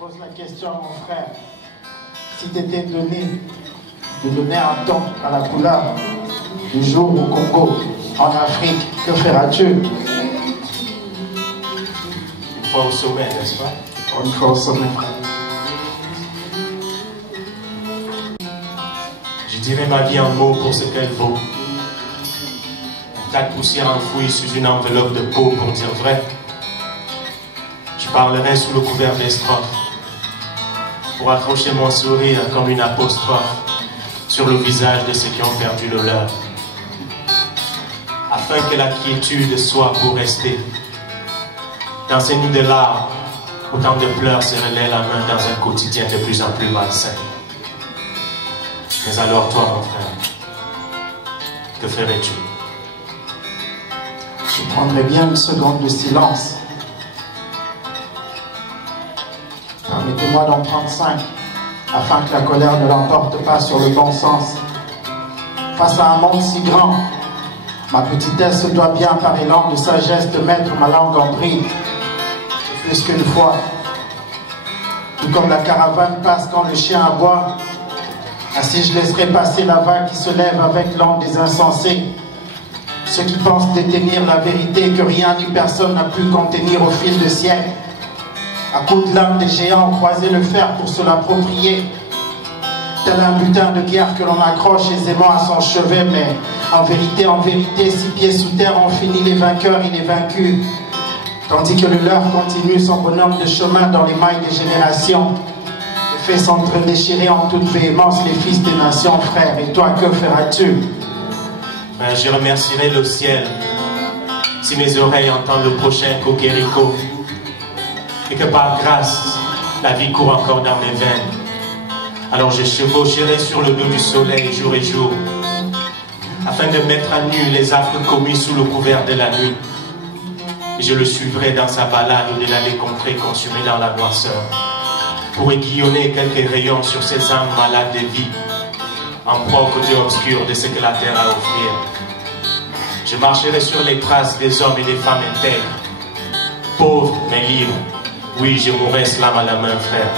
pose la question à mon frère. Si tu étais donné de donner un temps à la couleur du jour au Congo, en Afrique, que feras-tu? Une fois au sommet, n'est-ce pas? Une fois au sommet, frère. Je dirais ma vie en mots pour ce qu'elle vaut. Un tas de poussière enfouie sous une enveloppe de peau pour dire vrai. Je parlerai sous le couvert des strophes pour accrocher mon sourire comme une apostrophe sur le visage de ceux qui ont perdu le leur, afin que la quiétude soit pour rester. Dans ces nuits de larmes, autant de pleurs se relaient la main dans un quotidien de plus en plus malsain. Mais alors toi, mon frère, que ferais-tu? Je prendrais bien une seconde de silence. Permettez-moi d'en prendre 5, afin que la colère ne l'emporte pas sur le bon sens. Face à un monde si grand, ma petitesse doit bien, par élan de sagesse, de mettre ma langue en bride, plus qu'une fois. Tout comme la caravane passe quand le chien aboie, ainsi je laisserai passer la vague qui se lève avec l'angle des insensés. Ceux qui pensent détenir la vérité que rien ni personne n'a pu contenir au fil de siècles. À coups de lames des géants, croiser le fer pour se l'approprier. Tel un butin de guerre que l'on accroche aisément à son chevet, mais en vérité, 6 pieds sous terre ont fini les vainqueurs et les vaincus. Tandis que le leur continue son bonhomme de chemin dans les mailles des générations. Et fait s'entre-déchirer en toute véhémence les fils des nations, frères. Et toi, que feras-tu? Je remercierai le ciel si mes oreilles entendent le prochain coquerico. Et que par grâce, la vie court encore dans mes veines. Alors je chevaucherai sur le dos du soleil jour et jour, afin de mettre à nu les affres commis sous le couvert de la nuit. Et je le suivrai dans sa balade au-delà des contrées consumées dans la noirceur, pour aiguillonner quelques rayons sur ces âmes malades de vie, en proie au côté obscur de ce que la terre a à offrir. Je marcherai sur les traces des hommes et des femmes intègres, pauvres mais libres. Oui, je mourrai slam à la main, frère.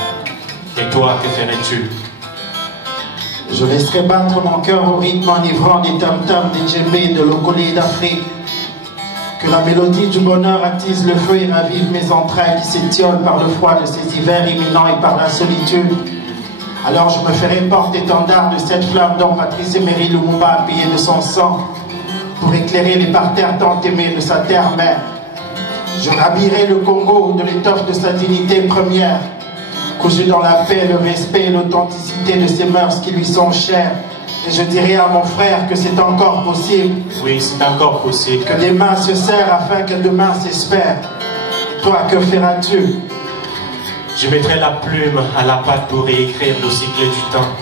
Et toi, que ferais-tu? Je laisserai battre mon cœur au rythme enivrant des tam-tams, des djembés, de l'Ogolé d'Afrique. Que la mélodie du bonheur attise le feu et ravive mes entrailles qui s'étiolent par le froid de ces hivers imminents et par la solitude. Alors je me ferai porte-étendard de cette flamme dont Patrice Emery Lumumba a payé de son sang pour éclairer les parterres tant aimés de sa terre-mère. Je rhabillerai le Congo de l'étoffe de sa dignité première, cousu dans la paix, le respect et l'authenticité de ces mœurs qui lui sont chères. Et je dirai à mon frère que c'est encore possible. Oui, c'est encore possible. Que des mains se serrent afin que demain s'espère. Toi, que feras-tu? Je mettrai la plume à la pâte pour réécrire le cycle du temps.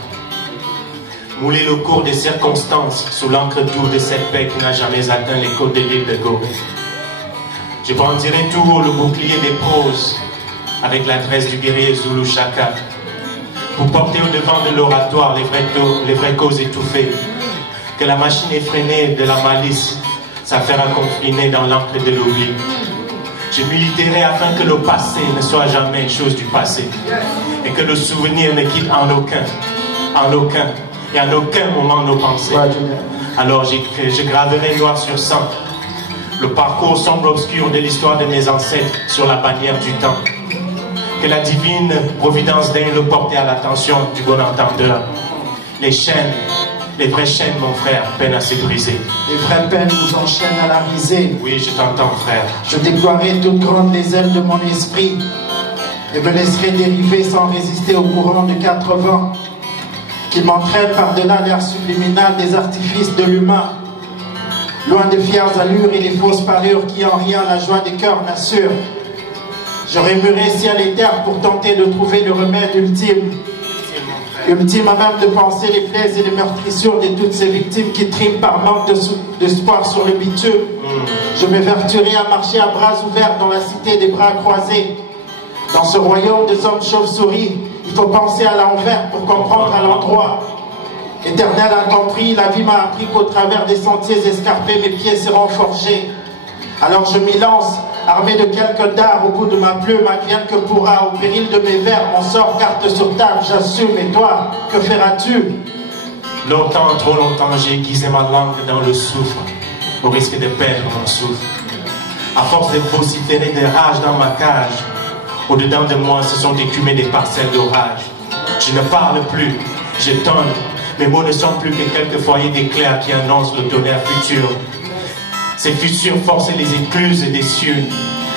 Mouler le cours des circonstances sous l'encre douce de cette paix qui n'a jamais atteint les côtes de l'île de Gorée. Je brandirai tout haut le bouclier des proses avec l'adresse du guerrier Zulu Chaka pour porter au-devant de l'oratoire les vraies causes étouffées. Que la machine effrénée de la malice s'affaire à confiner dans l'encre de l'oubli. Je militerai afin que le passé ne soit jamais une chose du passé et que le souvenir ne quitte en aucun et en aucun moment nos pensées. Alors je graverai noir sur sang le parcours sombre obscur de l'histoire de mes ancêtres sur la bannière du temps. Que la divine providence daigne le porter à l'attention du bon entendeur. Les chaînes, les vraies chaînes, mon frère, peinent à se briser. Les vraies peines nous enchaînent à la risée. Oui, je t'entends, frère. Je déploierai toutes grandes les ailes de mon esprit et me laisserai dériver sans résister au courant de 4 vents qui m'entraînent par-delà l'air subliminal des artifices de l'humain. Loin de fières allures et les fausses parures qui en rien la joie des cœurs n'assurent. Je remuerai ciel et terre pour tenter de trouver le remède ultime. Ultime à même de penser les plaies et les meurtrissures de toutes ces victimes qui triment par manque d'espoir sur le bitume. Je m'évertuerai à marcher à bras ouverts dans la cité des bras croisés. Dans ce royaume des hommes chauves-souris, il faut penser à l'envers pour comprendre à l'endroit. Éternel incompris, la vie m'a appris qu'au travers des sentiers escarpés, mes pieds seront forgés. Alors je m'y lance armé de quelques dards au bout de ma plume, advienne que pourra, au péril de mes vers, mon sort carte sur table, j'assume. Et toi, que feras-tu? Longtemps, trop longtemps, j'ai aiguisé ma langue dans le souffle, au risque de perdre mon souffle. À force de vociférer des rages dans ma cage, au-dedans de moi se sont écumées des parcelles d'orage. Je ne parle plus, je tonne. Mes mots ne sont plus que quelques foyers d'éclairs qui annoncent le tonnerre futur. Ces futurs forcent les écluses des cieux.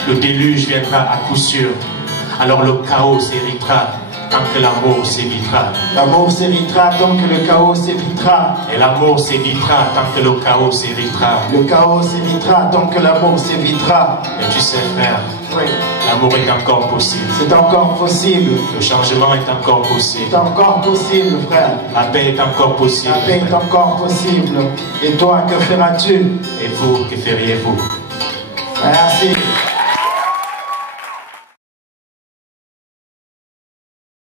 Le déluge viendra à coup sûr. Alors le chaos s'héritera tant que l'amour s'évitera. L'amour s'héritera tant que le chaos s'évitera. Et l'amour s'évitera tant que le chaos s'évitera. Le chaos s'évitera tant que l'amour s'évitera. Et tu sais, frère, oui, l'amour est encore possible. C'est encore possible. Le changement est encore possible. C'est encore possible, frère. La paix est encore possible. La paix est encore possible. Et toi, que feras-tu? Et vous, que feriez-vous? Merci.